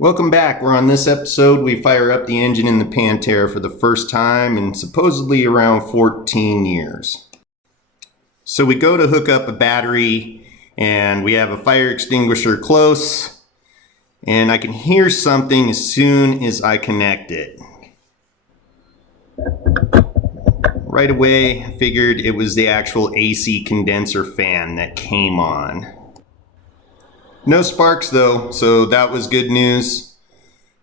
Welcome back. We're on this episode. We fire up the engine in the Pantera for the first time in supposedly around 14 years. So we go to hook up a battery and we have a fire extinguisher close and I can hear something as soon as I connect it. Right away, I figured it was the actual AC condenser fan that came on. No sparks though, so that was good news.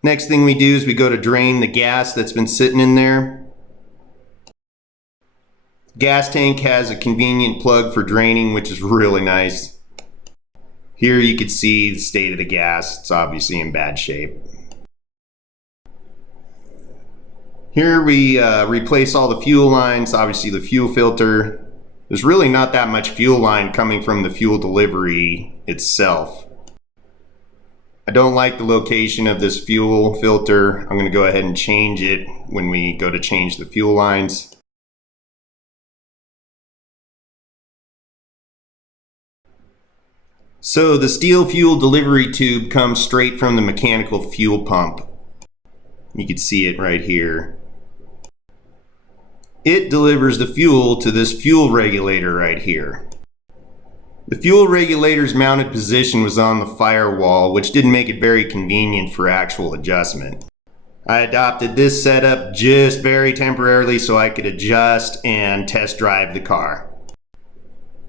Next thing we do is we go to drain the gas that's been sitting in there. Gas tank has a convenient plug for draining, which is really nice. Here you can see the state of the gas. It's obviously in bad shape. Here we replace all the fuel lines, obviously the fuel filter. There's really not that much fuel line coming from the fuel delivery itself. I don't like the location of this fuel filter. I'm going to go ahead and change it when we go to change the fuel lines. So the steel fuel delivery tube comes straight from the mechanical fuel pump. You can see it right here. It delivers the fuel to this fuel regulator right here. The fuel regulator's mounted position was on the firewall, which didn't make it very convenient for actual adjustment. I adopted this setup just very temporarily so I could adjust and test drive the car.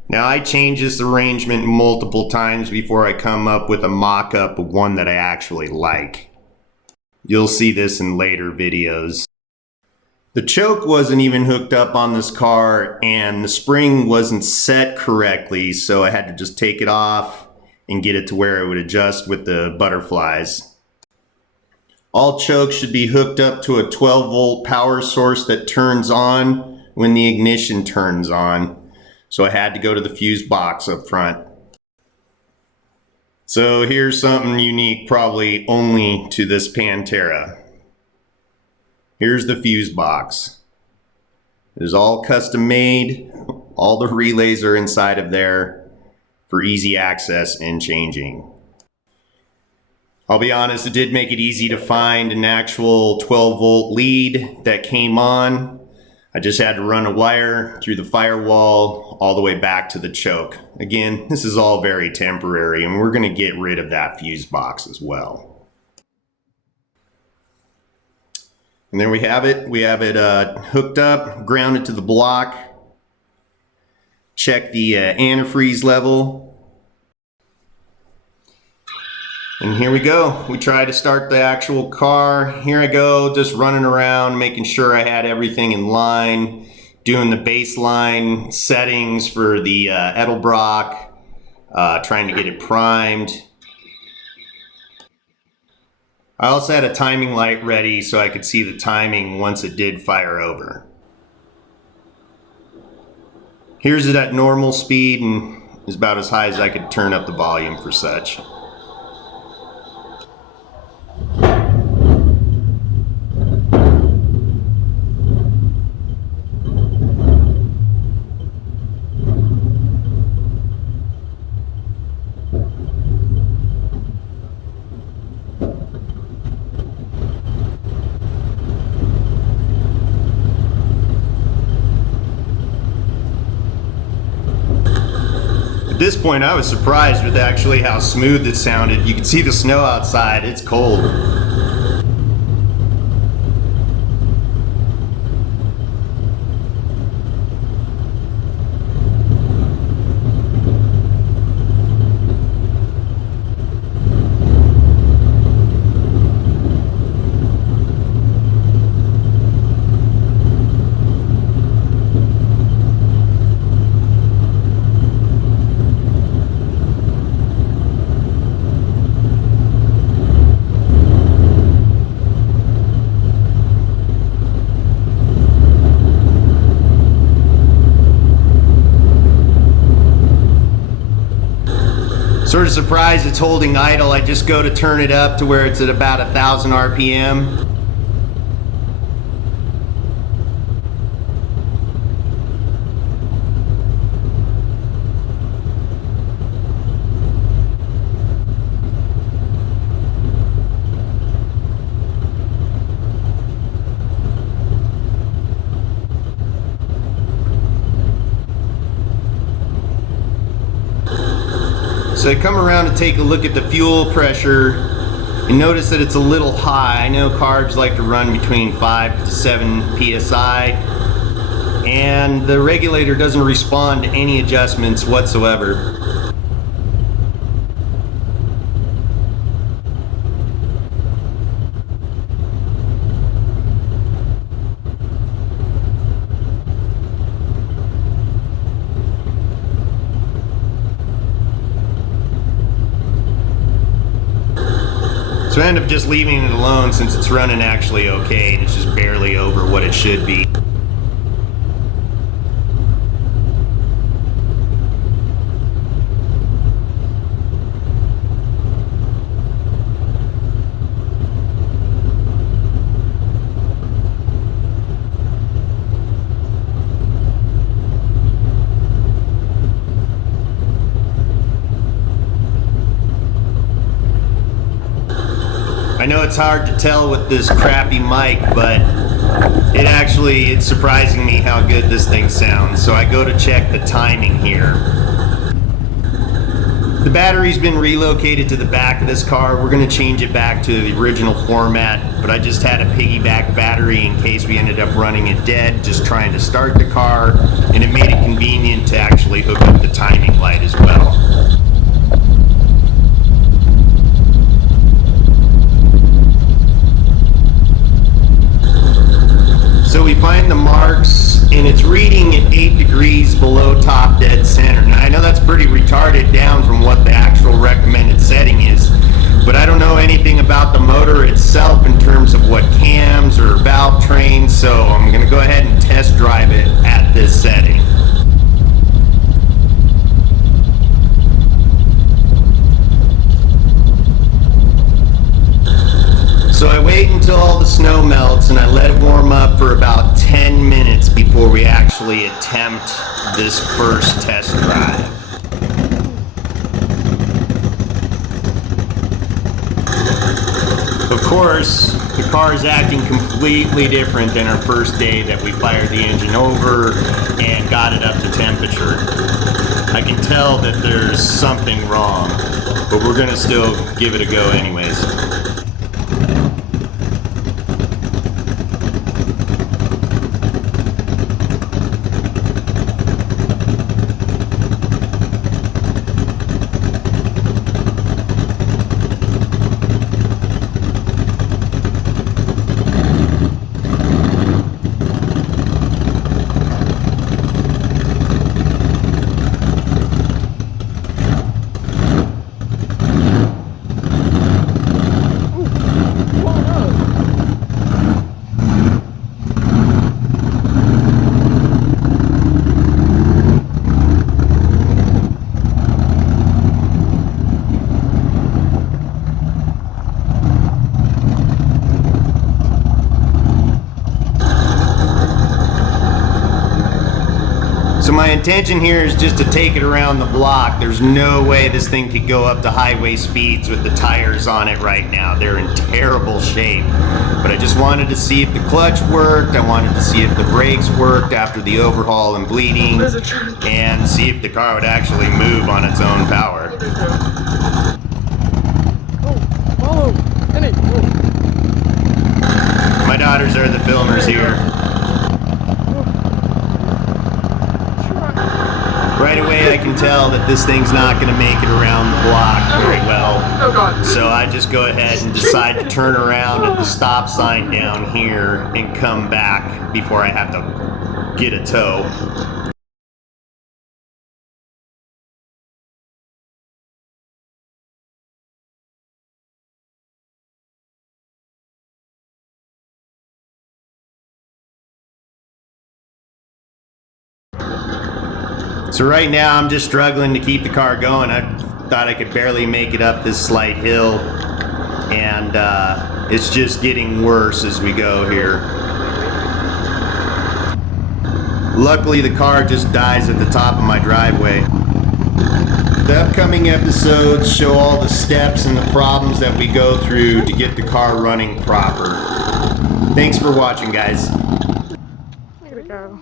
Now I change this arrangement multiple times before I come up with a mock-up of one that I actually like. You'll see this in later videos. The choke wasn't even hooked up on this car and the spring wasn't set correctly, so I had to just take it off and get it to where it would adjust with the butterflies. All chokes should be hooked up to a 12-volt power source that turns on when the ignition turns on, so I had to go to the fuse box up front. So here's something unique, probably only to this Pantera. Here's the fuse box. It is all custom made. All the relays are inside of there for easy access and changing. I'll be honest, it did make it easy to find an actual 12-volt lead that came on. I just had to run a wire through the firewall all the way back to the choke. Again, this is all very temporary and we're going to get rid of that fuse box as well. And there we have it. We have it hooked up, grounded to the block. Check the antifreeze level. And here we go. We try to start the actual car. Here I go, just running around, making sure I had everything in line, doing the baseline settings for the Edelbrock, trying to get it primed. I also had a timing light ready so I could see the timing once it did fire over. Here's it at normal speed and is about as high as I could turn up the volume for such. At this point, I was surprised with actually how smooth it sounded. You can see the snow outside, it's cold. Sort of surprised it's holding idle. I just go to turn it up to where it's at about 1,000 RPM. So I come around to take a look at the fuel pressure and notice that it's a little high. I know carbs like to run between 5 to 7 psi, and the regulator doesn't respond to any adjustments whatsoever. So I end up just leaving it alone since it's running actually okay and it's just barely over what it should be. I know it's hard to tell with this crappy mic, but it's surprising me how good this thing sounds. So I go to check the timing here. The battery's been relocated to the back of this car. We're gonna change it back to the original format, but I just had a piggyback battery in case we ended up running it dead, just trying to start the car, and it made it convenient to actually hook up the timing light as well. So we find the marks, and it's reading at 8 degrees below top dead center. Now I know that's pretty retarded down from what the actual recommended setting is, but I don't know anything about the motor itself in terms of what cams or valve trains, so I'm going to go ahead and test drive it at this setting. So I wait until all the snow melts and I let it warm up for about 10 minutes before we actually attempt this first test drive. Of course, the car is acting completely different than our first day that we fired the engine over and got it up to temperature. I can tell that there's something wrong, but we're gonna still give it a go anyways. So my intention here is just to take it around the block. There's no way this thing could go up to highway speeds with the tires on it right now. They're in terrible shape. But I just wanted to see if the clutch worked. I wanted to see if the brakes worked after the overhaul and bleeding, and see if the car would actually move on its own power. My daughters are the filmers here. Right away I can tell that this thing's not going to make it around the block very well. So I just go ahead and decide to turn around at the stop sign down here and come back before I have to get a tow. So right now I'm just struggling to keep the car going. I thought I could barely make it up this slight hill, and it's just getting worse as we go here. Luckily the car just dies at the top of my driveway. The upcoming episodes show all the steps and the problems that we go through to get the car running proper. Thanks for watching, guys. Here we go.